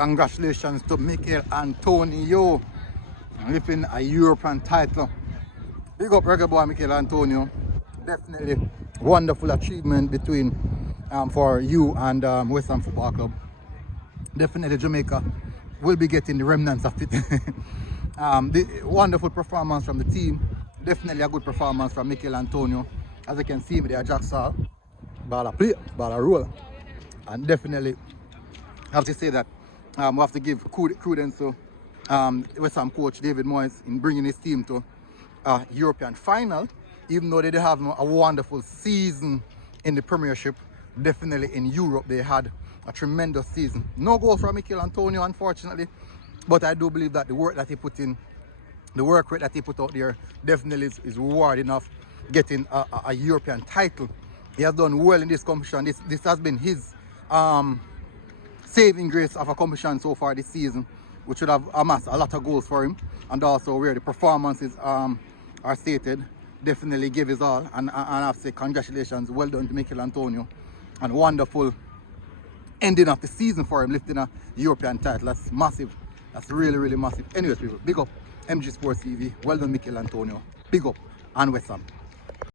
Congratulations to Michail Antonio lifting a European title. Big up Reggae boy Michail Antonio. Definitely wonderful achievement between for you and West Ham Football Club. Definitely Jamaica will be getting the remnants of it. The wonderful performance from the team. Definitely a good performance from Michail Antonio. As you can see with the Ajax ball a play, ball a roll. And definitely have to say that we have to give credence to West Ham coach David Moyes in bringing his team to a European final, even though they did have a wonderful season in the Premiership. Definitely in Europe they had a tremendous season. No goals from Michail Antonio, unfortunately, but I do believe that the work that he put in, the work rate that he put out there, definitely is reward enough getting a European title. He has done well in this competition. This has been his saving grace of a competition so far this season, which should have amassed a lot of goals for him, and also where the performances are stated. Definitely give his all, and I have to say congratulations, well done to Michail Antonio, and wonderful ending of the season for him, lifting a European title. That's massive. That's really, really massive. Anyways, people, big up MG Sports TV. Well done, Michail Antonio. Big up, and West Ham.